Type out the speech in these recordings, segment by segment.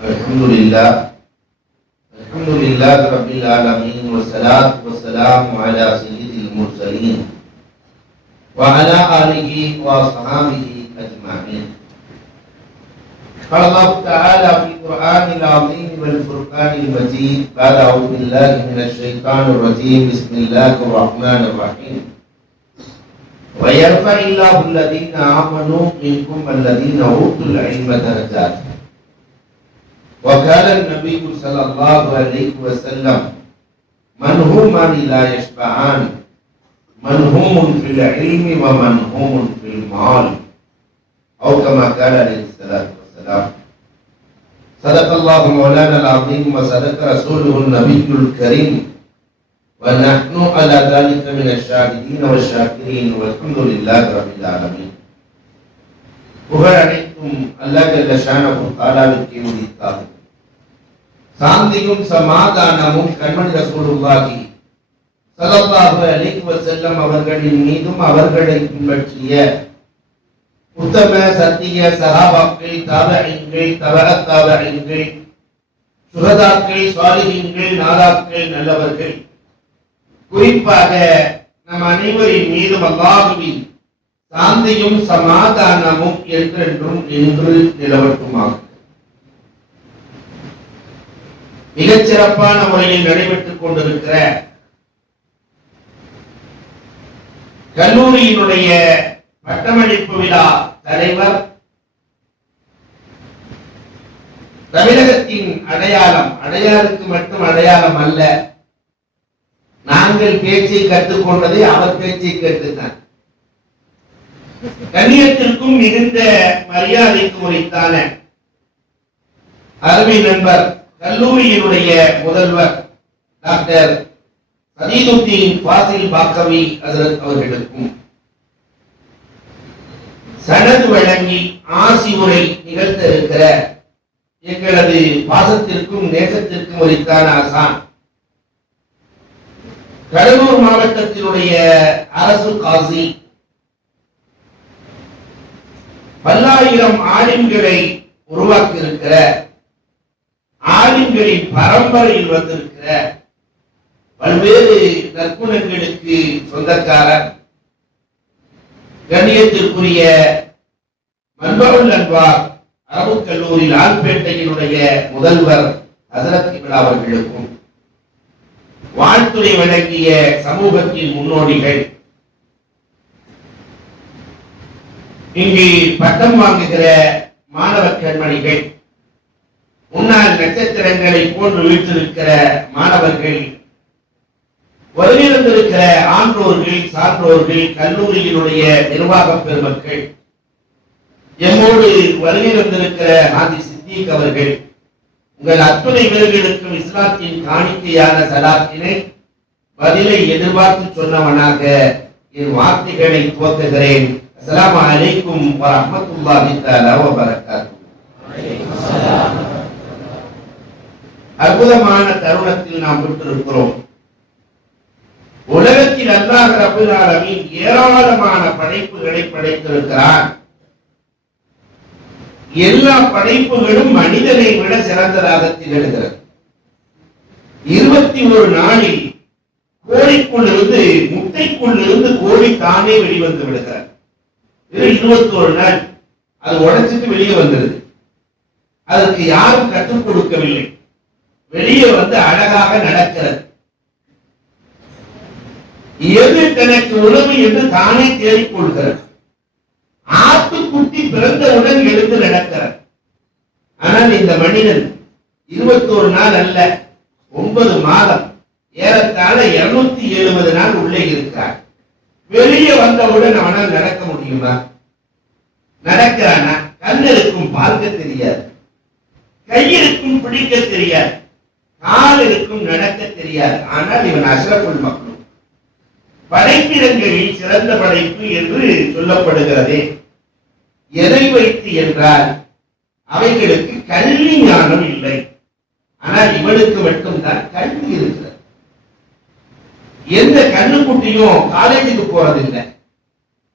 Alhamdulillah, Alhamdulillah Rabbil Alamin, wassalatu wassalamu ala sayyidil mursalin wa ala alihi wa ashabihi ajma'in. Qala Allah Ta'ala fi Qur'anil Azim wal Furqanil Majid, ba'da a'udzu billahi minasy syaithanir rajim, bismillahir rahmanir rahim. Wa yarfa'illahu alladhina amanu minkum walladhina utul 'ilma darajat. وقال النبي صلى الله عليه وسلم منهومان لا يشبعان منهوم في العلم ومنهوم في المال أو كما قال عليه الصلاة والسلام. صدق الله مولانا العظيم وصدق رسوله النبي الكريم ونحن على ذلك من الشاهدين والشاكرين والحمد لله رب العالمين. புகழ் அனைத்தும் அல்லாஹ் ஜல்ல ஷானஹு தஆலாவுக்கே உரித்தாகும். சாந்தியும் சமாதானமும் கண்மணி ரசூலுல்லாஹி ஸல்லல்லாஹு அலைஹி வஸல்லம் அவர்களின் மீதும் அவர்களை பின்பற்றிய உத்தம சத்திய சஹாபாக்கள், தாபிஈன்கள், தபஅத் தாபிஈன்கள், சுஹதாக்கள், சாலிஹீன்கள், நாதாக்கள், நல்லவர்கள், குறிப்பாக நம் அனைவரின் மீதும் அல்லாஹ்வின் சாந்தியும் சமாதானமும் என்றென்றும் நின்று நிலவட்டுமாக. மிகச் சிறப்பான முறையில் நடைபெற்றுக் கொண்டிருக்கிற கல்லூரியினுடைய பட்டமளிப்பு விழா தலைவர், தமிழகத்தின் அடையாளத்துக்கு மட்டும் அடையாளம் அல்ல, நாங்கள் பேச்சை கற்றுக்கொண்டதை அவர் பேச்சை கேட்டுத்தான். கண்ணியத்திற்கும் மிகுந்த மரியாதைக்கு உரித்தான அருமை நண்பர், கல்லூரியினுடைய முதல்வர் டாக்டர் சதீதுத்தீன் ஃபாசில் பாக்கவி ஹஜ்ரத் அவர்களுக்கும், சனது வழங்கி ஆசி உரை நிகழ்த்த இருக்கிற எங்களது பாசத்திற்கும் நேசத்திற்கும் உரித்தான ஆசான், கடலூர் மாவட்டத்தினுடைய அரசு காசி, பல்லாயிரம் ஆலிம்களை உருவாக்கி இருக்கிற ஆலிம்களின் பரம்பரையில் வந்திருக்கிற பல்வேறு நற்குணங்களுக்கு சொந்தக்காரர், கண்ணியத்திற்குரிய மன்பவுல் அன்வார் அரபு கல்லூரி லால்பேட்டையினுடைய முதல்வர் ஹஜ்ரத் இப்ரா அவர்களுக்கும், வாழ்த்துரை வழங்கிய சமூகத்தின் முன்னோடிகள், இங்கு பட்டம் வாங்குகிற மாணவ கண்மணிகள், முன்னாள் நட்சத்திரங்களை போன்று வீற்றிருக்கிற மாணவர்கள், வருகிறந்திருக்கிற ஆன்றோர்கள், சான்றோர்கள், கல்லூரியினுடைய நிர்வாக பெருமக்கள், எம்மோடு வருகை வந்திருக்கிற ஆதி சித்திக் அவர்கள், உங்கள் அத்துணை பேர்களுக்கும் இஸ்லாத்தின் காணிக்கையான சலாத்தினை பதிலை எதிர்பார்த்து சொன்னவனாக என் வார்த்தைகளை துவக்குகிறேன். அஸ்ஸலாமு அலைக்கும் வரஹ்மத்துல்லாஹி தஆலா வ பரக்காத்துஹு. அற்புதமான தருணத்தில் நாம் விட்டிருக்கிறோம். உலகத்தில் அல்லாஹ் ரப்பல் ஆலமீன் ஏராளமான படைப்புகளை படைத்திருக்கிறான். எல்லா படைப்புகளும் மனிதனை விட சிறந்ததாக திகழ்கிறது. 21 நாளில் கோழிக்குள் இருந்து, முட்டைக்குள் இருந்து கோழி தானே வெளிவந்து விடுகிறார். 21 நாள் அது உடைச்சிட்டு வெளியே வந்துருது. அதற்கு யாரும் கற்றுக் கொடுக்கவில்லை, வெளியே வந்து அழகாக நடக்கிறது. எது தனக்கு உணவு என்று தானே தேடிக்கொள்கிறது. ஆட்டுக்குட்டி பிறந்தவுடன் எழுந்து நடக்கிறார். ஆனால் இந்த மனிதன் 21 நாள் அல்ல, 9 மாதம், ஏறத்தாழ 270 நாள் உள்ளே இருக்கிறார். வெளியே வந்தவுடன் அவனால் நடக்க முடியுமா? நடக்கிறானா? கண்ணிருக்கும் பார்க்க தெரியாது, கையிருக்கும் பிடிக்க தெரியாது, கால் இருக்கும் நடக்க தெரியாது. ஆனால் இவன் அஷ்ரஃபுல் மக்லூக், படைப்பிடங்களில் சிறந்த படைப்பு என்று சொல்லப்படுகிறதே. எதை வைத்து என்றால் அவைகளுக்கு கல்வி ஞானம் இல்லை. ஆனால் இவனுக்கு மட்டும்தான் கல்வி இருக்கிறது. எந்த கண்ணுக்குட்டியும் காலேஜுக்கு போறதில்லை.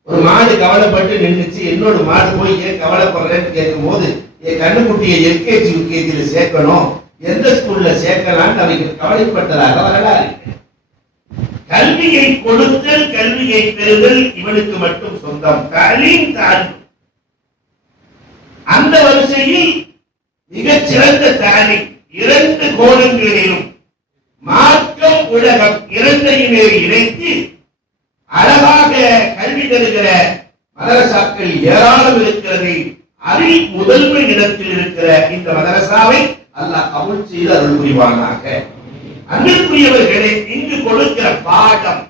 ஒரு மாடு கவலைப்பட்டு நின்றுச்சு, என்னோட மாடு போய் ஏன் கவலைப்படுறேன்னு கேட்கும் போது என் கண்ணுக்குட்டியை எல்கேஜி யூகேஜியில சேர்க்கணும், எந்த ஸ்கூல்ல சேர்க்கலாம்னு அவங்க கவலைப்பட்டதாக வரலாறு. கல்வியை கொடுத்தல், கல்வியை பெறுதல் இவனுக்கு மட்டும் சொந்தம். தலீம் தாலீம். அந்த வரிசையில் மிகச் சிறந்த தாலீம் இரண்டு கோணங்களிலும் மார்க்கம் உலகம் இரண்டையுமே இணைத்து அழகாக கல்வி தருகிற மதரசாக்கள் ஏராளம் இருக்கிறது. அதில் முதன்மை இடத்தில் இருக்கிற இந்த மதரசாவை அல்லாஹ் கபூல் செய்து அருள் புரிவானாக. அன்பிற்குரியவர்களே, இங்கு கொடுக்கிற பாடம்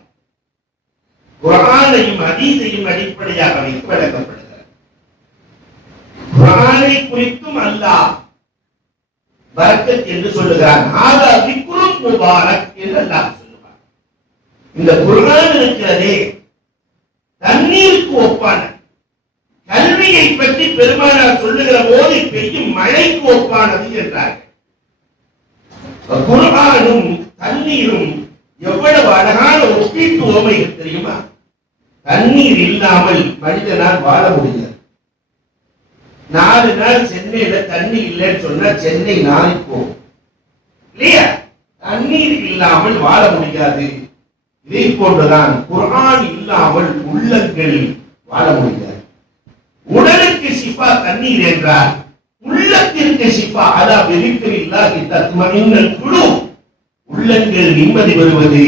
குர்ஆனையும் ஹதீஸையும் அடிப்படையாக வைத்து வழங்கப்படுகிறது. குர்ஆனை குறித்தும் அல்லாஹ் பரக்கத் என்று சொல்லுகிறான். ஹாதா திக்ருன் முபாரக் என்று அல்லாஹ் சொல்லுவார். இந்த குர்ஆன் இருக்கிறதே தண்ணீருக்கு ஒப்பான, கல்வியை பற்றி பெருமானார் சொல்லுகிற போது பெய்யும் மழைக்கு ஒப்பானது என்றார்கள். குர்ஆனும் தண்ணீரும் எவ்வளவு அழகான ஒப்பீட்டு உவமைகள் தெரியுமா? தண்ணீர் இல்லாமல் மனிதனால் வாழ முடியாது. 4 நாள் சென்னையில தண்ணி இல்லைன்னு சொன்னா சென்னை நாளை போகும் இல்லையா? தண்ணீர் இல்லாமல் வாழ முடியாது. இதை போன்றுதான் குர்ஆன் இல்லாமல் உள்ளங்களில் வாழ முடியாது. உடலுக்கு ஷிஃபா தண்ணீர் என்றால் உள்ளத்திற்கு ஷிஃபா அலா பிதிக்ரில்லாஹி தத்மஇன்னல் குலூப். உள்ளங்கள் நிம்மதி பெறுவது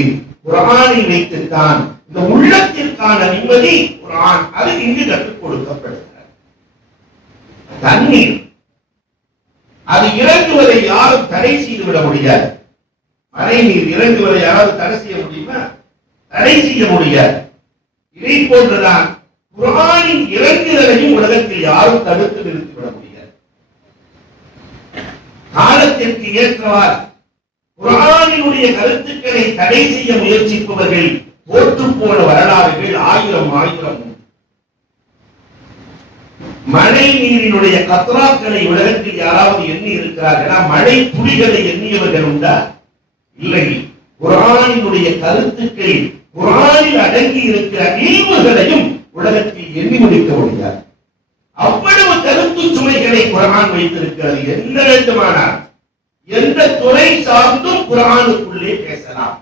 குர்ஆனை வைத்துத்தான். இந்த உள்ளத்திற்கான நிம்மதி குர்ஆன், அது இங்கு கற்றுக் கொடுக்கப்படுகிறது. தண்ணீர் அது இறங்குவதை யாரும் தடை செய்துவிட முடியாது. மழை நீர் இறங்குவதை யாராவது தடை செய்ய முடியுமா? தடை செய்ய முடியாது. இதை போன்றுதான் குர்ஆனின் இறங்குதலையும் உலகத்தில் யாரும் தடுத்து நிறுத்திவிட முடியாது. காலத்திற்கு ஏற்றவாறு குர்ஆனினுடைய கருத்துக்களை தடை செய்ய முயற்சிப்பவர்கள் தோற்று போன வரலாறுகள் ஆயிரம் ஆயிரம். மழை நீரினுடைய கத்ராக்களை உலகத்தில் யாராவது எண்ணி இருக்கிறார்களா? மழை துளிகளை எண்ணியவர்கள் உண்டா? இல்லை. குர்ஆனினுடைய கருத்துக்கள், குர்ஆனில் அடங்கி இருக்கிற இல்முகளையும் உலகத்தில் எண்ணி முடிக்க முடியாது. அவ்வளவு கருத்து சுமைகளை குர்ஆன் வைத்திருக்கிறது. என்ன வேண்டுமானால் எந்த துறை சார்ந்தும் குர்ஆனுக்குள்ளே பேசலாம்.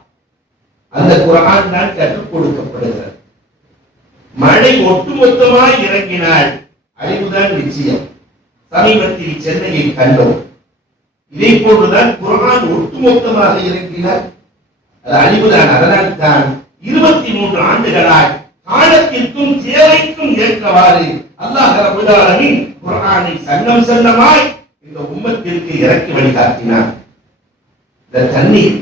அந்த குர்ஆன் தான் கற்றுக் கொடுக்கப்படுகிறது. மழை ஒட்டுமொத்தமாய் இறங்கினால் அழிவுதான் நிச்சயம். சமீபத்தில் சென்னையில் கண்டோம். இதை போன்றுதான் குர்ஆன் ஒட்டுமொத்தமாக இறங்கினார், அது அழிவுதான். அதனால் தான் 23 ஆண்டுகளாய் காலத்திற்கும் தேவைக்கும் ஏற்றவாறு அல்லாஹ் ரப்பல் ஆலமீன் குர்ஆனை சன்னம் சன்னமாய் இந்த உம்மத்திற்கு இறக்கி வழிகாட்டினார். இந்த தண்ணீர்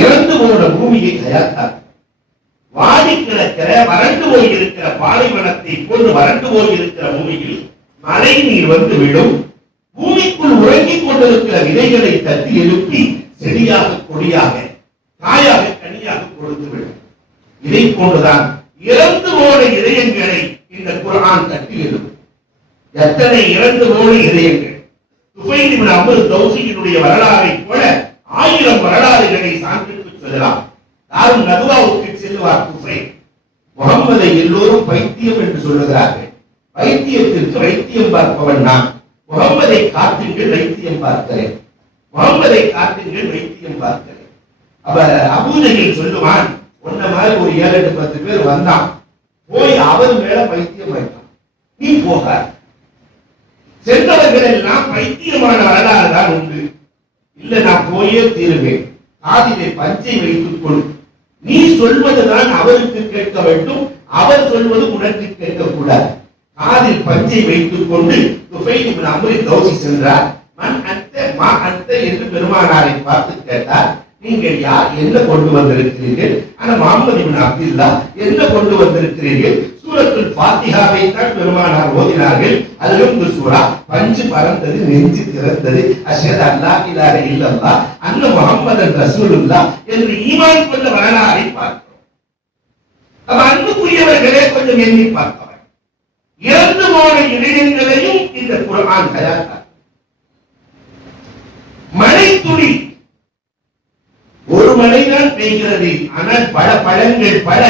இறந்து போன பூமியை தயாரித்தார். வாடி கிடக்கிற வறண்டு போயிருக்கிற பாலைவனத்தை போன்று வறண்டு போயிருக்கிற பூமியில் மழை நீர் வந்து விடும். பூமிக்குள் உறங்கிக் கொண்டிருக்கிற விதைகளை தட்டி எழுப்பி செடியாக, கொடியாக, காயாக, கனியாக கொடுத்து விடும். இதை போன்றுதான் இறந்து போன இதயங்களை இந்த குர்ஆன் தட்டி எழுப்பும். எத்தனை இறந்து போன இதயங்கள்! துஃபைல் இப்னு அம்ர் தௌசியினுடைய வரலாறை போல 1000 வரலாறுகளை சான்றிற்கு சொல்லலாம். யாரும் நதுவாவுக்கு செல்வார் துஃபைல். முகம்மதை எல்லோரும் பைத்தியம் என்று சொல்லுகிறார்கள். பைத்தியத்திற்கு வைத்தியம் பார்ப்பவன் நான். முகம்மதை காட்டுங்கள், வைத்தியம் பார்க்கிறேன். முகம்மதை காட்டுங்கள், வைத்தியம் பார்க்கிறேன். அப்ப அபூஜஹில் சொல்லுவான், உன்ன மாதிரி ஒரு 7-10 பேர் வந்தான், போய் அவர் மேல பைத்தியம் வைத்தான், நீ போக. சென்றவர்கள் எல்லாம் பைத்தியமான வரலாறு தான் உண்டு. இல்ல, நான் போயே தீருவேன். காதிலே பஞ்சை வைத்துக் கொள். நீ சொல்வதுதான் அவருக்கு கேட்க வேண்டும், அவர் சொல்வது உனக்கு கேட்கக்கூடாது. காதில் பஞ்சை வைத்துக் கொண்டு துஃபைல் இப்னு அம்ர் தௌசி சென்றார். மன் அன்த மா அன்த என்று பெருமானாரை பார்த்து கேட்டார், நீங்கள் யார், என்ன கொண்டு வந்திருக்கிறீர்கள்? ஆனா முஹம்மது இப்னு அப்துல்லாஹ் என்ன கொண்டு வந்திருக்கிறீர்கள்? சூரத்துல் ஃபாத்திஹாவை தான் பெருமானார் ஓதினார்கள். அதிலும் இந்த சூரா பஞ்சு பறந்தது, நெஞ்சு திறந்தது, அஷ்ஹது அல்லா இலாஹ இல்லல்லாஹ் அன்ன முஹம்மதன் ரசூலுல்லாஹ் என்று ஈமான் கொண்ட வரலாறை பார்க்கிறோம். அப்ப அன்புக்குரியவர்களே, கொஞ்சம் எண்ணி பார்க்கிறோம். இறந்து போன இதயங்களையும் இந்த குர்ஆன் தயாரித்தார். மழை துளி ஒரு மழைதான் பெய்கிறது, ஆனால் பல பழங்கள், பல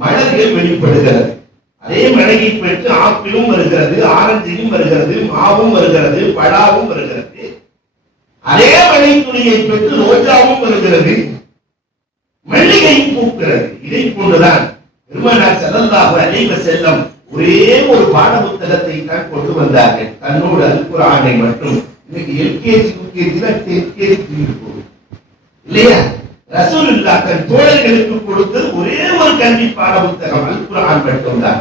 மலர்கள் வெளிப்படுகிறது. அதே மழையை பெற்று ஆப்பிளும் வருகிறது, ஆரஞ்சையும் வருகிறது, மாவும் வருகிறது, பழாவும் வருகிறது. அதே மழை துளியை பெற்று ரோஜாவும் வருகிறது, மல்லிகையும் பூக்கிறது. இதை போன்றுதான் பெருமானார் ஸல்லல்லாஹு அலைஹி வஸல்லம் ஒரே ஒரு பாட புத்தகத்தை தான் கொண்டு வந்தார்கள். தன்னோடு அல் குர்ஆனை மட்டும். இன்னைக்கு எல்கேஜி யூகேஜி தான் எல்கேஜி போகுது இல்லையா? ரசூலுல்லாஹ் தன் தோழர்களுக்கு கொடுத்தது ஒரே ஒரு கல்வி பாட புத்தகம் அல் குர்ஆன் மட்டும்தான்.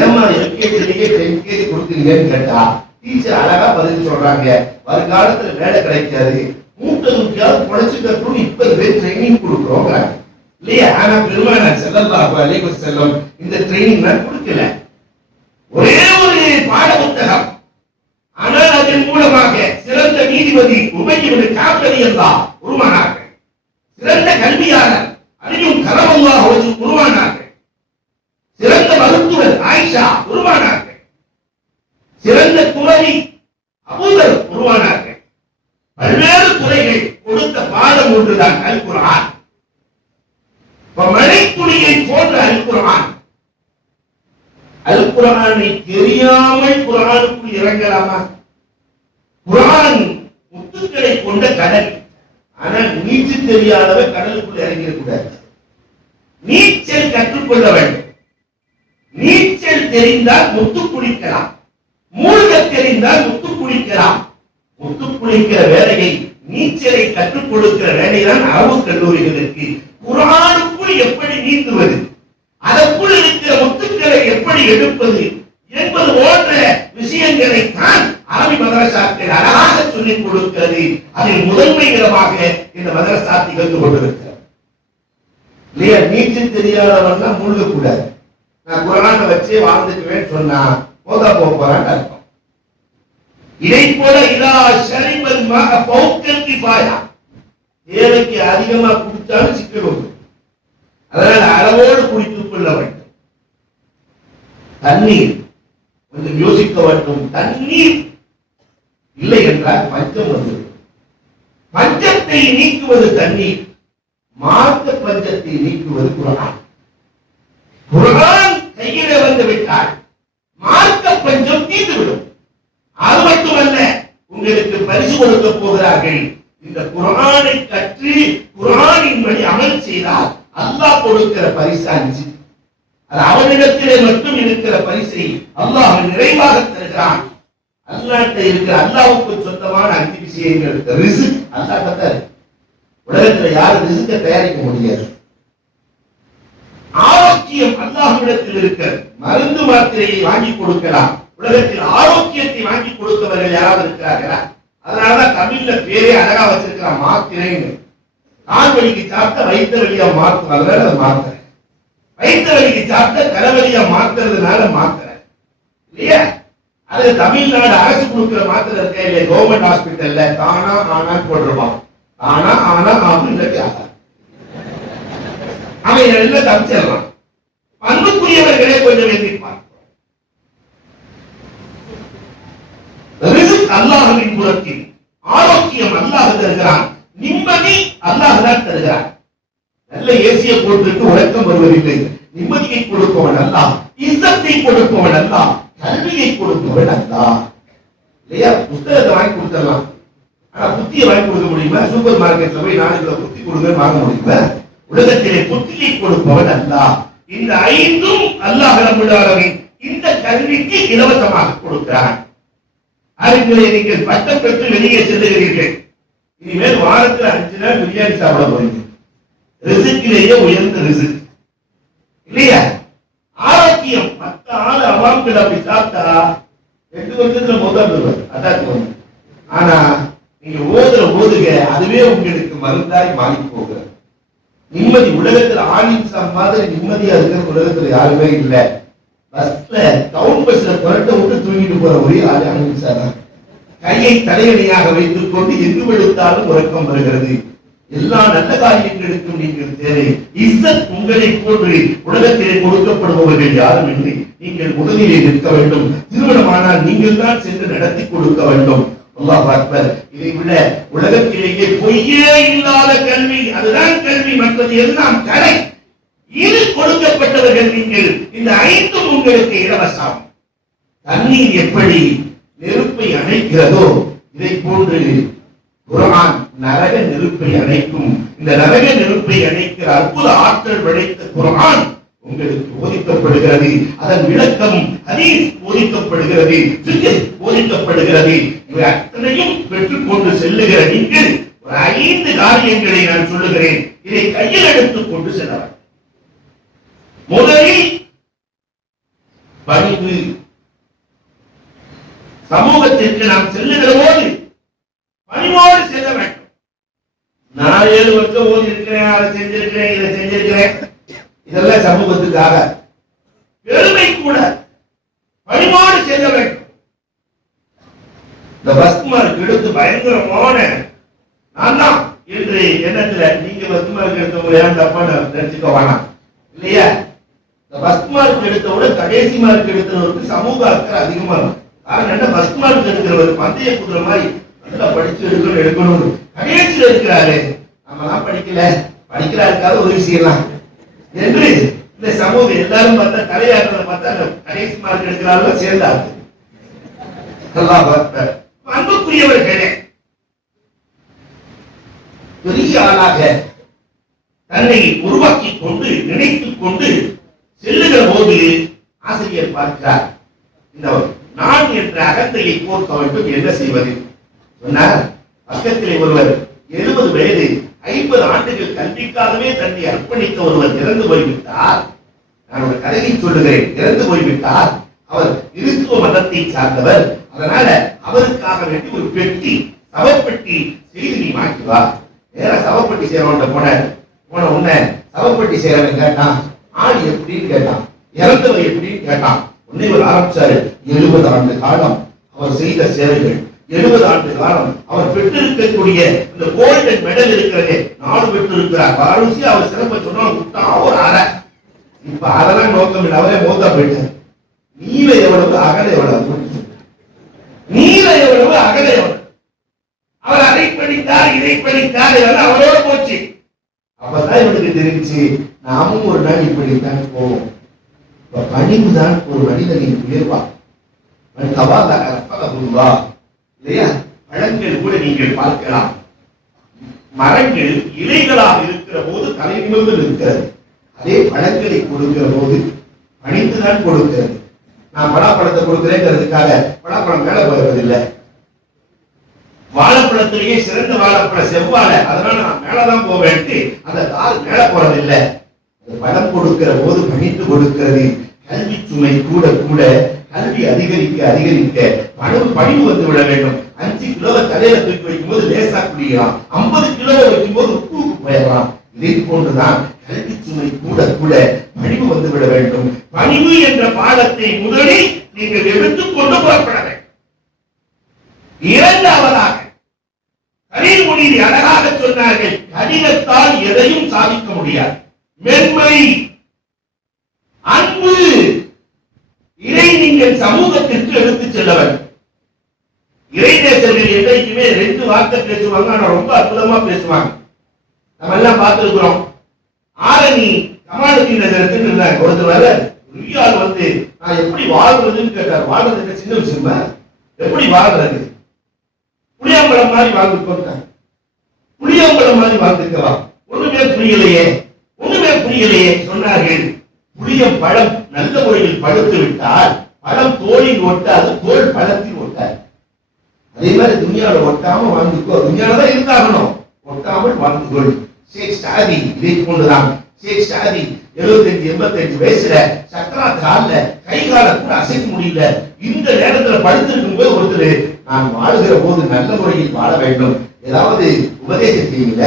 ஏமா எல்கேஜிலேயே 10கேஜி கொடுத்தீங்கன்னு கேட்டா டீச்சர் அழகா பதில் சொல்றாங்க, வருங்காலத்துல வேலை கிடைக்காது, மூட்டை முக்கியாவது பொழைச்சுக்கணும், இப்ப ட்ரைனிங் கொடுக்குறோம் இல்லையா? ஆனா பெருமானார் ஸல்லல்லாஹு அலைஹி வஸல்லம் இந்த ட்ரைனிங் நான் கொடுக்கல. ஒரே ஒரு பாட புத்தகம். ஆனால் அதன் மூலமாக சிறந்த நீதிபதி உபய் இப்னு கஅப் ரலியல்லாஹு உருவானார்கள். சிறந்த கல்வியாளர் அலியும் கரமல்லாஹு வஜ்ஹு உருவானார்கள். சிறந்த மருத்துவர் ஆயிஷா உருவானார்கள். சிறந்த துறவி அபூதர் உருவானார்கள். பல்வேறு துறைகள் கொடுத்த பாடம் ஒன்றுதான் அல் குர்ஆன். மழை துளியை போன்ற அல் குர்ஆன். அல் குர்ஆனை தெரியாமல் குர்ஆனுக்குள் இறங்கலாமா? குர்ஆன் முத்துக்களை கொண்ட கடல். ஆனால் நீச்சல் தெரியாதவர் கடலுக்குள் இறங்கிடக்கூடாது. நீச்சல் கற்றுக்கொள்ள வேண்டும். நீச்சல் தெரிந்தால் முத்து குளிக்கலாம், மூழ்க தெரிந்தால் முத்து குளிக்கலாம். முத்து குளிக்கிற வேலையை, நீச்சலை கற்றுக் கொடுக்கிற வேலைதான் அரபு கல்லூரிகளுக்கு. குர்ஆனுக்குள் எப்படி நீந்துவது, அதற்குள் இருக்கிற முத்துக்களை எப்படி எடுப்பது என்பது போன்ற விஷயங்களை தான் அரபி மதரசாக்கள் அழகாக சொல்லிக் கொடுக்கிறது. அதில் முதன்மை இடமாக இந்த மதரசா திகழ்ந்து கொண்டிருக்கிறது இல்லையா? நீச்சல் தெரியாதவன் மூழ்கக்கூடாது. நான் குர்ஆனை வச்சே வாழ்ந்துக்குவேன் சொன்னா போதா போறான்னு அர்த்தம். இதை போல இதா ஷரிபல் மா ஃபௌகல் கிஃபாயா, தேவைக்கு அதிகமா குடித்தாலும் சிக்கல். அதனால அளவோடு குடித்துக் கொள்ள வேண்டும். தண்ணீர் கொஞ்சம் யோசிக்க வேண்டும். தண்ணீர் இல்லை என்றால் பஞ்சம் வந்துவிடும். பஞ்சத்தை நீக்குவது தண்ணீர், மார்க்க பஞ்சத்தை நீக்குவது குர்ஆன். குர்ஆன் கையில வந்து விட்டால் மார்க்க பஞ்சம் தீர்ந்துவிடும். அது மட்டுமல்ல, உங்களுக்கு பரிசு கொடுக்க போகிறார்கள். இந்த குர்ஆனை கற்று குர்ஆனின் வழி அமல் செய்தால் அல்லாஹ் கொடுக்கிற பரிசு 5. அது அவனிடத்திலே மட்டும் இருக்கிற பரிசை அல்லாஹ் நிறைவாக தருகிறான். அல்லாஹ்ட்ட இருக்கிற அல்லாஹ்வுக்கு சொந்தமான 5 விஷயங்கள். ரிஸ்க் அல்லாஹ் தந்தார். உலகத்துல யாரும் ரிஸ்கை தயாரிக்க முடியாது. ஆரோக்கியம் அல்லாஹ்விடத்தில் இருக்கிறது. மருந்து மாத்திரையை வாங்கி கொடுக்கலாம். உலகத்தில் ஆரோக்கியத்தை வாங்கி கொடுத்தவர்கள் யாராவது இருக்கிறார்களா? அதனாலதான் தமிழ்ல பேரே அழகா வச்சிருக்கிறான், மாத்திரைன்னு. கால் வலிக்கு சாப்பிட்ட வயிற்று வலியா மாத்தும், அதனால அதை மாத்திரை. வயிற்று வலிக்கு சாப்பிட்ட தலைவலியா மாத்துறதுனால மாத்திரை இல்லையா? அது தமிழ்நாடு அரசு கொடுக்கிற மாத்திரை இருக்க இல்லையா? கவர்மெண்ட் ஹாஸ்பிட்டல்ல தானா ஆனா போட்டிருப்பான். ஆனா ஆனா ஆகும் இல்லாட்டி ஆகா, அவன் எல்லாம் தப்பிச்சிடலாம். பண்புக்குரியவர்களே கொஞ்சம் எந்திருப்பான். அல்லாஹ்வின் புறத்தில் ஆரோக்கியம் அல்லாஹ் தருகிறான். நிம்மதி அல்லாஹ் தான் தருகிறான். நல்ல ஏசிய போட்டுக்கு உறக்கம் வருவதில்லை. நிம்மதியை கொடுப்பவன் அல்லாஹ், இஸ்ஸத்தை கொடுப்பவன் அல்லாஹ், கல்வியை கொடுப்பவன் அல்லாஹ் இல்லையா? புத்தகத்தை வாங்கி கொடுத்துடலாம், ஆனா புத்தியை வாங்கி கொடுக்க முடியுமா? சூப்பர் மார்க்கெட்ல போய் 4 கிலோ புத்தி கொடுங்க வாங்க முடியுமா? உலகத்திலே புத்தியை கொடுப்பவன் அல்லாஹ். இந்த 5ம் அல்லாஹ் ரப்பல் ஆலமீன் இந்த கல்விக்கு இலவசமாக கொடுக்கிறான். அதுக்குள்ளே நீங்கள் பட்டம் பெற்று வெளியே செல்லுகிறீர்கள். இனிமேல் வாரத்தில் 5 நாள் பிரியாணி சாப்பிட போறீங்க. ரிஸ்கிலேயே உயர்ந்த ரிஸ்க் இல்லையா? ஆரோக்கியம். மற்ற ஆளு அவாம்கள் அப்படி சாப்பிட்டா 8 வருஷத்துல முதல் அட்டாக் வரும். ஆனா நீங்க ஓதுக அதுவே உங்களுக்கு மருந்தாய் மாறி போகிறது. நிம்மதி. உலகத்துல ஆலிம்சா மாதிரி நிம்மதியா இருக்கிற உலகத்துல யாருமே இல்லை. பஸ்ல டவுன் பஸ்ல புரட்ட விட்டு தூங்கிட்டு போற ஒரே ஆளு ஆலிம்சா தான். கையை தலையணியாக வைத்துக் கொண்டு எங்கு வெளுத்தாலும் உறக்கம் வருகிறது. எல்லா நல்ல காரியங்களுக்கும் நீங்கள் தேவை. இஸ்ஸத் உங்களை போன்று உலகத்திலே கொடுக்கப்படுபவர்கள் யாரும் இல்லை. நீங்கள் முதலிலே நிற்க வேண்டும். திருமணமானால் நீங்கள் தான் சென்று நடத்தி கொடுக்க வேண்டும். அல்லாஹ் அக்பர். இதை விட உலகத்திலேயே பொய்யே இல்லாத கல்வி, அதுதான் கல்வி. மற்றது எல்லாம் கலை. இது கொடுக்கப்பட்டவர்கள் நீங்கள். இந்த ஐந்தும் உங்களுக்கு இலவசம். தண்ணீர் எப்படி நெருப்பை அணைக்கிறதோ இதை போன்று குர்ஆன் நரக நெருப்பை அணைக்கும். இந்த நரக நெருப்பை அணைக்கிற அற்புத ஆற்றல் படைத்த குர்ஆன் உங்களுக்கு போதிக்கப்படுகிறது. அதன் விளக்கம் ஹதீஸ் போதிக்கப்படுகிறது, ஃபிக்ஹ் போதிக்கப்படுகிறது. இவை அத்தனையும் பெற்றுக்கொண்டு செல்லுகிற நீங்கள் ஒரு 5 காரியங்களை நான் சொல்லுகிறேன். இதை கையில் எடுத்துக் கொண்டு செல்ல. முதலில் பணிவு. சமூகத்திற்கு நாம் செல்லுகிற போது பணிவோடு செல்ல வேண்டும். நான் 7 வருஷம் ஓதி இருக்கிறேன், அதை செஞ்சிருக்கிறேன், இதை செஞ்சிருக்கிறேன், இதெல்லாம் சமூகத்துக்காக பெருமை கூட. பணிவோடு செல்ல வேண்டும். இந்த பஸ்குமாருக்கு எடுத்து பயங்கரமான நான் தான் என்று எண்ணத்துல நீங்க பஸ்குமாருக்கு எடுத்தவங்க ஏன் தப்பான நினைச்சுக்க வேணாம் இல்லையா? இந்த பஸ்குமாருக்கு எடுத்தவோட கடைசி மார்க் எடுத்தவருக்கு சமூக அக்கறை அதிகமா இருக்கும். காரணம் என்ன? பஸ்குமாருக்கு எடுக்கிறவர் பந்தய குதிரை மாதிரி நல்லா படிச்சு எடுக்கணும். கடைசியில் இருக்கிறாரு, நம்மலாம் படிக்கல, படிக்கிறாருக்காக உதவி செய்யலாம் என்று இந்த சமூகம் எல்லாரும் பார்த்தா தலையாடுறத பார்த்தா கடைசி மார்க் எடுக்கிறார்கள் சேர்ந்தாரு. அன்புக்குரியவர்களே, பெரிய ஆளாக தன்னை உருவாக்கிக் கொண்டு நினைத்துக் கொண்டு செல்லுகிற போது ஆசிரியர் பார்க்கிறார். இந்த நான் என்ற அகந்தையை போர்க்க வேண்டும், என்ன செய்வது சொன்னார். பக்கத்திலே ஒருவர் 70 வயது 50 ஆண்டுகள் கல்விக்காகவே தன்னை அர்ப்பணித்த ஒருவர் இறந்து போய்விட்டார். நான் ஒரு கதையை சொல்லுகிறேன். இறந்து போய்விட்டார். அவர் கிறிஸ்துவ மதத்தை சார்ந்தவர். அதனால அவருக்காக வேண்டி ஒரு பெட்டி, சவப்பெட்டி செய்து நீ மாற்றுவா. நேர சவப்பெட்டி செய்யறவன் போன உன்ன சவப்பெட்டி செய்யறவன் கேட்டான், ஆள் எப்படின்னு கேட்டான், இறந்தவர் எப்படின்னு கேட்டான். உன்னை ஒரு ஆரம்பிச்சாரு. 70 ஆண்டு காலம் அவர் செய்த சேவைகள், 70 ஆண்டு காலம் அவர் பெற்றிருக்கக்கூடிய இந்த கோல்டன் மெடல் இருக்கிறதே, 4 பெற்றிருக்கிறார். வாரூசி அவர் சிறப்ப சொன்னா விட்டா ஒரு அரை. இப்ப அதெல்லாம் நோக்கம் இல்லை, அவரே மோத்தா போயிட்டார். நீல எவ்வளவு, அகல எவ்வளவு, நீல எவ்வளவு, அகல எவ்வளவு. அவர் அதை படித்தார், இதை படித்தார், இதெல்லாம் அவரோட போச்சு. அப்பதான் இவனுக்கு தெரிஞ்சு நாமும் ஒரு நாள் இப்படித்தான் போவோம். பணிவுதான் ஒரு மனிதனின் உயர்வா. இல்லையா? பழங்கள் கூட நீங்கள் பார்க்கலாம். மரங்கள் இலைகளாக இருக்கிற போது தலை நிமிர்ந்து இருக்கிறது. அதே பழங்களை கொடுக்கிற போது பணிந்துதான் கொடுக்கிறது. நான் பலாப்பழத்தை கொடுக்கிறேங்கிறதுக்காக பலாப்பழம் மேல போகிறதில்லை. வாழைப்பழத்திலேயே சிறந்த வாழைப்பழம் செவ்வாழை, அதனால நான் மேலதான் போவேன்ட்டு அந்த தாள் மேல போறதில்லை. பழம் கொடுக்கிற போது பணித்து கொடுக்கிறது. கல்வி சுமை கூட கூட கல்வி அதிகரிக்க அதிகரிக்க பணிவு வந்து விட வேண்டும். 5 கிலோவை தலையில தூக்கி வைக்கும் போது லேசா குடிக்கலாம், 50 கிலோவை வைக்கும் போது உப்புக்கு போயிடலாம். இதை போன்றுதான் கல்வி சுமை கூட கூட பணிவு வந்து விட வேண்டும். பணிவு என்ற பாடத்தை முதலில் நீங்கள் எடுத்துக் கொண்டு புறப்பட வேண்டும். இரண்டாவதாக கலில் அழகாக சொன்னார்கள், கடினத்தால் எதையும் சாதிக்க முடியாது. மென்மை, அன்பு, இதை நீங்கள் சமூகத்திற்கு எடுத்துச் செல்ல வேண்டும். இறைநேசர்கள் என்றைக்குமே 2 வார்த்தை பேசுவாங்க, ஆனா ரொம்ப அற்புதமா பேசுவாங்க. நம்ம எல்லாம் பார்த்திருக்கிறோம். ஆரணி கமாலுதீன் நகரத்துக்கு இருந்தாங்க. ஒருத்தர் ரியால் வந்து நான் எப்படி வாழ்றதுன்னு கேட்டார். வாழ்றது சின்ன விஷயமா? எப்படி வாழ்றது? புளியம்பழம் மாதிரி வாழ்ந்து போட்டாங்க. புளியம்பழம் மாதிரி வாழ்ந்துக்கவா? ஒண்ணுமே புரியலையே, ஒண்ணுமே புரியலையே சொன்னார்கள். புளியம் பழம் நல்ல முறையில் பழுத்து விட்டால் பழம் தோலில் ஒட்டாது, தோல் பழத்தில் ஒட்டாது. அதே மாதிரி துணியால ஒட்டாம வாழ்ந்துக்கோ. துணியாலதான் இருந்தாகணும், ஒட்டாமல் வாழ்ந்துகொள். ஷேக் சாதி இதை போன்றுதான். ஷேக் சாதி 75-85 வயசுல சக்கராத்து கால கை கால கூட அசைக்க முடியல. இந்த நேரத்துல படுத்திருக்கும் போது ஒருத்தர், நான் வாழுகிற போது நல்ல முறையில் வாழ வேண்டும், ஏதாவது உபதேசம் செய்யுங்க.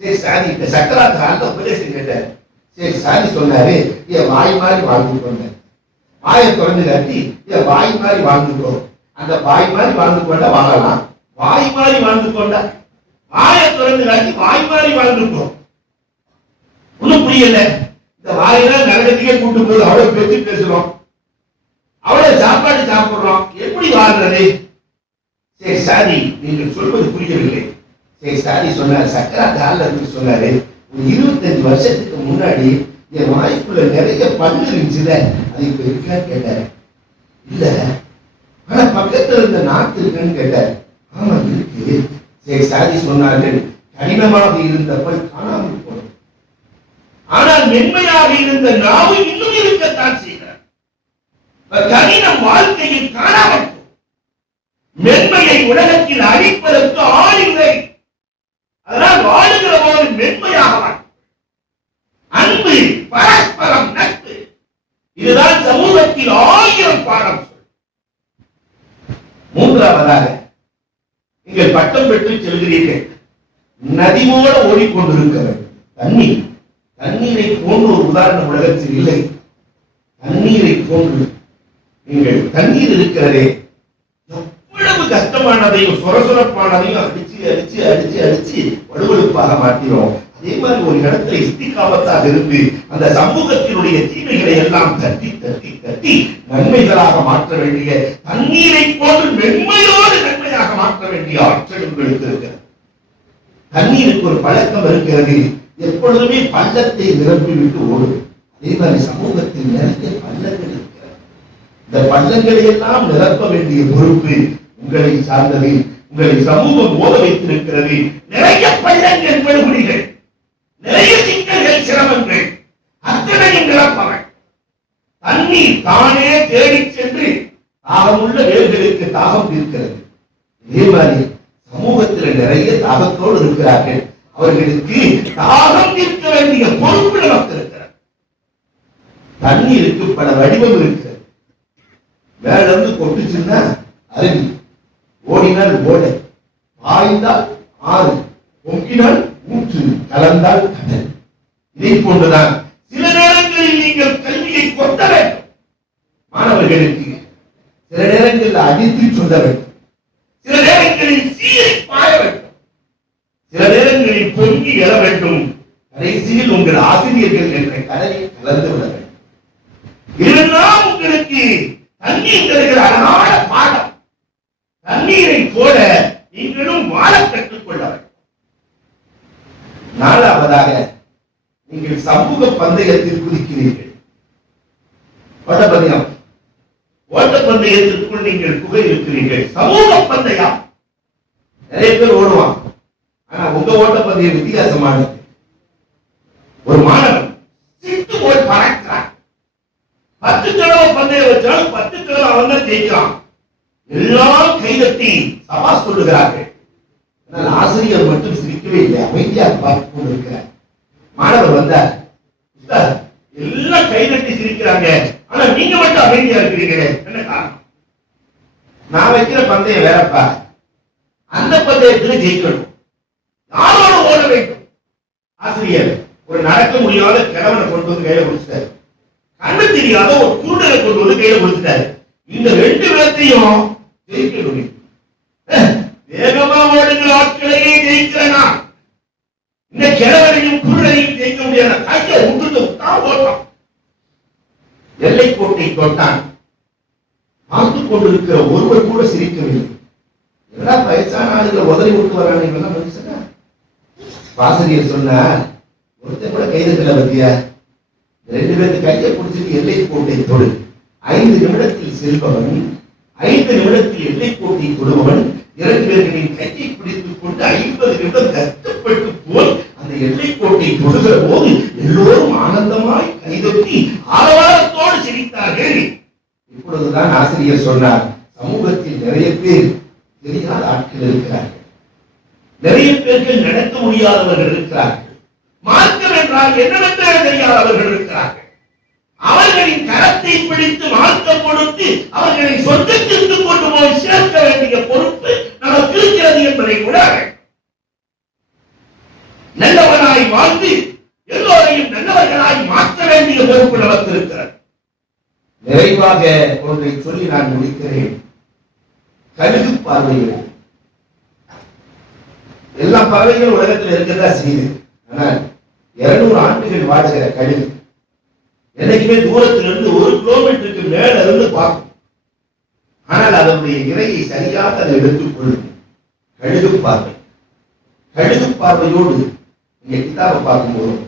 ஷேக் சாதி இந்த சக்கராத்து கால உபதேசம் கேட்டார். ஷேக் சாதி சொன்னாரு, என் வாய் மாதிரி வாழ்ந்து கொண்ட, வாயை திறந்து காட்டி என் வாய் மாதிரி வாழ்ந்துக்கோ. அந்த வாய் மாதிரி வாழ்ந்து கொண்ட வாழலாம். வாய் மாதிரி வாழ்ந்து கொண்ட வாயை திறந்து காட்டி வாய் மாதிரி வாழ்ந்துக்கோ. ஒண்ணும் புரியல. இந்த வாயெல்லாம் நரகத்துக்கே கூட்டு போது அவ்வளவு பேச்சு பேசுறோம், அவ்வளவு சாப்பாடு சாப்பிடுறோம், எப்படி வாழ்றது? ஷேக் சாதி, நீங்கள் சொல்வது புரியவில்லை. ஷேக் சாதி சொன்னார், சக்கராத்து ஆள்ல இருந்து சொன்னாரு, 25 வருஷத்துக்கு முன்னாடி என் வாய்ப்புல நிறைய பல்லு இருந்துச்சுல, அது இப்ப இருக்கான்னு கேட்டாரு. இல்ல, ஆனா பக்கத்துல இருந்த நாக்கு இருக்குன்னு கேட்டாரு. ஆமா இருக்கு. சரி சாதி சொன்னார்கள், கடினமாக இருந்த பல் காணாமல் போனது, ஆனால் மென்மையாக இருந்த நாவு இன்னும் இருக்கத்தான் செய்கிறார். கடினம் வாழ்க்கையில் காணாமல் மென்மையை உலகத்தில் அழிப்பதற்கு ஆள் இல்லை. அதனால் வாழுகிற போது மென்மையாக அன்பு, பரஸ்பரம் நட்பு, இதுதான் சமூகத்தில் 1000 பாடம். மூன்றாவதாக, நீங்கள் பட்டம் பெற்று செல்கிறீர்கள், நதி போல ஓடிக்கொண்டிருக்கிறது தண்ணீர். தண்ணீரை போன்ற ஒரு உதாரணம் உலகத்தில் இல்லை. தண்ணீரை போன்று நீங்கள் தண்ணீர் இருக்கிறதே, எவ்வளவு கஷ்டமானதையும் சொரசொரப்பானதையும் அடிச்சு அடிச்சு அடிச்சு அடிச்சு வலுவழுப்பாக மாற்றினோம். அதே மாதிரி ஒரு இடத்துல இஸ்திகாமத்தாக இருந்து அந்த சமூகத்தினுடைய தீமைகளை எல்லாம் தட்டி தட்டி தட்டி நன்மைகளாக மாற்ற வேண்டிய, தண்ணீரை போன்று மென்மையோடு நன்மையாக மாற்ற வேண்டிய ஆற்றல் உங்களுக்கு இருக்கிறது. தண்ணீருக்கு ஒரு பழக்கம் இருக்கிறது, எப்பொழுதுமே பள்ளத்தை நிரப்பிவிட்டு ஓடும். அதே மாதிரி சமூகத்தில் நிறைய பள்ளங்கள் இருக்கிறது. இந்த பள்ளங்களை எல்லாம் நிரப்ப வேண்டிய பொறுப்பு உங்களை சார்ந்தது. உங்களை சமூகம் ஓத வைத்திருக்கிறது. நிறைய பள்ளங்கள், படுகொலிகள், நிறைய சிக்கல்கள், சிரமங்கள், அத்தனையும் நிரப்பவன். தண்ணீர் தானே தேடி சென்று தாகமுள்ள வேர்களுக்கு தாகம் இருக்கிறது. இதே மாதிரி சமூகத்தில் நிறைய தாகத்தோடு இருக்கிறார்கள். அவர்களுக்கு தாகம் தீர்க்க வேண்டிய பொறுப்பு நமக்கு இருக்கிறது. தண்ணீருக்கு பல வடிவம் இருக்கிறது. மேல இருந்து கொட்டுச்சுன்னா அருவி, ஓடினால் ஓடை, பாய்ந்தால் ஆறு, பொங்கினால் ஊற்று, கலந்தால் கடல். இதை போன்றுதான் சில நேரங்களில் நீங்கள் கல்வியை கொட்ட வேண்டும் மாணவர்களுக்கு, சில நேரங்களில் அடித்து சொல்ல வேண்டும், சில நேரங்களில் சீரை பாய வேண்டும், சில நேரங்களில் பொங்கி எழ வேண்டும். கடைசியில் உங்கள் ஆசிரியர்கள் என்ற கடலில் கலந்து விட வேண்டும். இதெல்லாம் உங்களுக்கு தண்ணீர் தருகிற அழகான பாடம். தண்ணீரை போல நீங்களும் வாழ கற்றுக்கொள்ள வேண்டும். நாலாவதாக, நீங்கள் சமூக பந்தயத்தில் குதிக்கிறீர்கள். ஓட்டப்பந்தயம், ஓட்டப்பந்தயத்திற்குள் நீங்கள் புகை இருக்கிறீர்கள். சமூக பந்தயம், நிறைய பேர் ஓடுவான். ஆனா உங்க ஓட்டப்பந்தயம் வித்தியாசமானது. ஒரு மாணவன் சிட்டு போய் பறக்கிறான். 10 தடவை பந்தயம் வச்சாலும் 10 தடவை அவன் தான் ஜெயிக்கிறான். எல்லாம் கைதட்டி சபா சொல்லுகிறார்கள். ஆனால் ஆசிரியர் மட்டும் சிரிக்கவே இல்லை, அமைதியாக பார்த்துக் கொண்டிருக்கிறார். மாணவர் வந்தார், எல்லாம் கைதட்டி சிரிக்கிறாங்க, ஆனா நீங்க மட்டும் அமைதியா இருக்கிறீங்களே, என்ன காரணம்? நான் வைக்கிற பந்தயம் வேறப்பா, அந்த பந்தயத்தில் ஜெயிக்கணும், யாரோட ஓட வேண்டும். ஆசிரியர் ஒரு நடக்க முடியாத கிழவனை கொண்டு வந்து கையில கொடுத்தாரு, கண்ணு தெரியாத ஒரு குருடனை கொண்டு வந்து கையில கொடுத்துட்டாரு. இந்த 2 பேர்த்தையும் ஜெயிக்கணும். வேகமா ஓடுகிற ஆட்களையே ஜெயிக்கிறனா, இந்த கிழவனையும் குருடனையும் ஜெயிக்க முடியாத கையை விட்டுட்டு ஓட்டான். எல்லை கோட்டை தொட்டான். பார்த்துக் கொண்டிருக்கிற ஒருவர் கூட சிரிக்கவில்லை. எல்லாம் வயசான ஆளுகள் உதறி விட்டு வராங்க. மனுஷனா ஆசிரியர் சொன்னார், ஒருத்தர் கூட கைதுகளை பத்தியா, 2 பேருக்கு கையை பிடிச்சிட்டு எல்லை கோட்டை தொடு. 5 நிமிடத்தில் செல்பவன், 5 நிமிடத்தில் எல்லை கோட்டை தொடுபவன், 2 பேர்களின் கையை பிடித்துக் கொண்டு 50 நிமிடம் கஷ்டப்பட்டு போய் அந்த எல்லை கோட்டை தொடுகிற போது எல்லோரும் ஆனந்தமாய் கைதட்டி ஆரவாரத்தோடு சிரித்தார்கள். இப்பொழுதுதான் ஆசிரியர் சொன்னார், சமூகத்தில் நிறைய பேர் தெரியாத ஆட்கள் இருக்கிறார்கள், நிறைய பேர்கள் நடக்க முடியாதவர்கள் இருக்கிறார்கள், மார்க்கம் என்றால் என்னவென்றே தெரியாதவர்கள் இருக்கிறார்கள். அவர்களின் கரத்தை பிடித்து மார்க்கம் கொடுத்து அவர்களை சொர்க்கத்திற்கு கொண்டு போய் சேர்க்க வேண்டிய பொறுப்பு நமக்கு இருக்கிறது என்பதை கூட நல்லவனாய் வாழ்ந்து எல்லோரையும் நல்லவர்களாய் மாற்ற வேண்டிய பொறுப்பு நமக்கு இருக்கிறது. நிறைவாக ஒன்றை சொல்லி நான் முடிக்கிறேன். கழுகு பார்வைகள், எல்லா பறவைகளும் உலகத்தில் இருக்கிறதா செய்யுது. ஆனால் 200 ஆண்டுகள் வாழுகிற கழுகு என்னைக்குமே தூரத்திலிருந்து 1 கிலோமீட்டருக்கு மேல இருந்து பார்க்கும். ஆனால் அதனுடைய இறையை சரியாக அதை எடுத்துக்கொள்ளும். கழுகு பார்வை. கழுகு பார்வையோடு நீங்க கிதாபை பார்க்கும்போதும்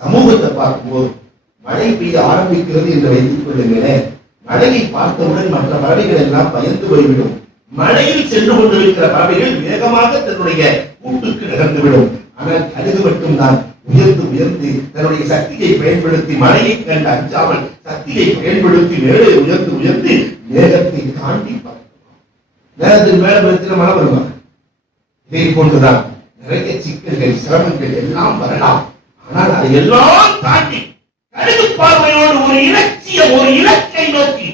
சமூகத்தை பார்க்கும்போதும் மழை பெய்ய ஆரம்பிக்கிறது என்று வைத்துக் கொள்ளுங்களேன். மழையை பார்த்தவுடன் மற்ற பறவைகள் எல்லாம் பயந்து போய்விடும். மழையில் சென்று கொண்டிருக்கிற பறவைகள் வேகமாக தன்னுடைய கூட்டுக்கு நகர்ந்துவிடும். ஆனால் கழுகு மட்டும்தான் உயர்ந்து உயர்ந்து தன்னுடைய சக்தியை பயன்படுத்தி மழையை கண்டு அஞ்சாமல் சக்தியை பயன்படுத்தி மேலே உயர்ந்து உயர்ந்து மேகத்தை தாண்டி நேரத்தின் மேல படுத்தின மழை வருவாங்க. இதை போன்றுதான் நிறைய சிக்கல்கள் சிரமங்கள் எல்லாம் வரலாம். ஆனால் அதை எல்லாம் தாண்டி கழுகு பார்வையோடு ஒரு இலட்சியம் ஒரு இலக்கை நோக்கி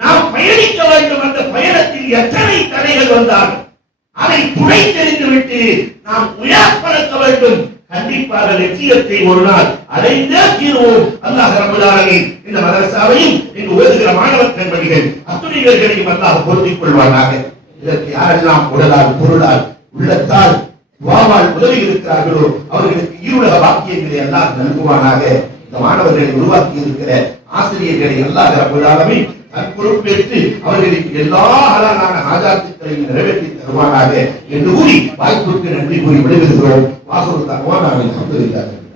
நாம் பயணிக்க வேண்டும். அந்த பயணத்தில் எத்தனை தடைகள் வந்தாலும் அதை துணை தெரிந்துவிட்டு நாம் உயர்ப்பறக்க வேண்டும். கண்டிப்பாக லட்சியத்தை ஒரு நாள் அடைந்தே தீர்வோம். அல்லாஹ் ரப்பல் ஆலமீன் இந்த மதரசாவையும் இங்கு ஓதுகிற மாணவர் கண்மணிகள் அத்துணை பேர்களையும் அல்லாஹ் பொருந்திக் கொள்வானாக. இதற்கு யாரெல்லாம் உடலால் பொருளால் உள்ளத்தால் துஆவால் உதவி இருக்கிறார்களோ அவர்களுக்கு ஈருலக வாக்கியங்களை அல்லாஹ் நல்குவானாக. இந்த மாணவர்களை உருவாக்கி இருக்கிற ஆசிரியர்களை அல்லாஹ் ரப்பல் ஆலமீன் பொறுப்பேற்று அவர்களுக்கு எல்லா ஹலாலான ஆஜாத்துக்களையும் நிறைவேற்றி தருவானாக என்று கூறி வாய்ப்புக்கு நன்றி கூறி விடைபெறுகிறோம். வாசல் தகவல் நாங்கள் சந்திருக்கிறார்கள்.